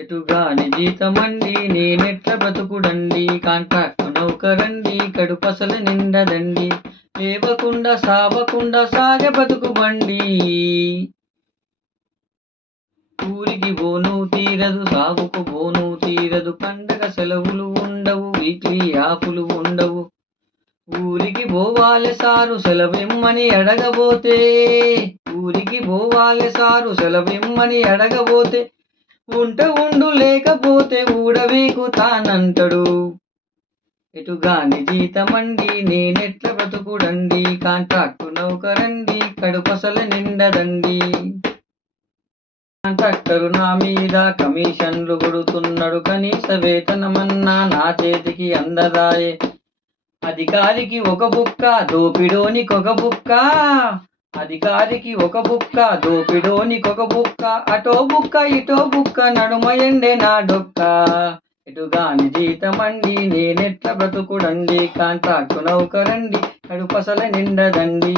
ఎటుగాని జీతమండి నేనెట్ల బ్రతుకుడండి, contract నౌకరండి కడుపసల నిండదండి, లేవకుండా సావకుండా సాగె బతుకు బండి. ఊరికి బోను తీరదు సాగుకు బోను తీరదు, పండగ సెలవులు ఉండవు వీక్లీ ఆఫులు ఉండవు. ఊరికి పోవాలె సారు సెలవిమ్మని అడగబోతే, ఊరికి పోవాలె సారు సెలవిమ్మని అడగబోతే, ఉండు లేకపోతే ఊడవీకుతానంటడు. ఎటుగాని జీతమండి నేనెట్ల బ్రతుకుడండి, కాంట్రాక్టు నౌకరండి కడుపసల నిండదండి. కాంట్రాక్టరు నా మీద కమిషన్లు కొడుతున్నాడు, కనీస వేతనమన్నా నా చేతికి అందదాయే. అధికారికి ఒక బుక్క దోపిడోనికొక బుక్క, అధికారికి ఒక బుక్క దోపిడోనికొక బుక్క, అటో బుక్క ఇటో బుక్క నడుమ ఎండే నా డొక్క. ఎటుగాని జీతమండి నేనెట్ల బ్రతుకుడండి, కాంట్రాక్టు నౌకరండి కడుపసల నిండదండి.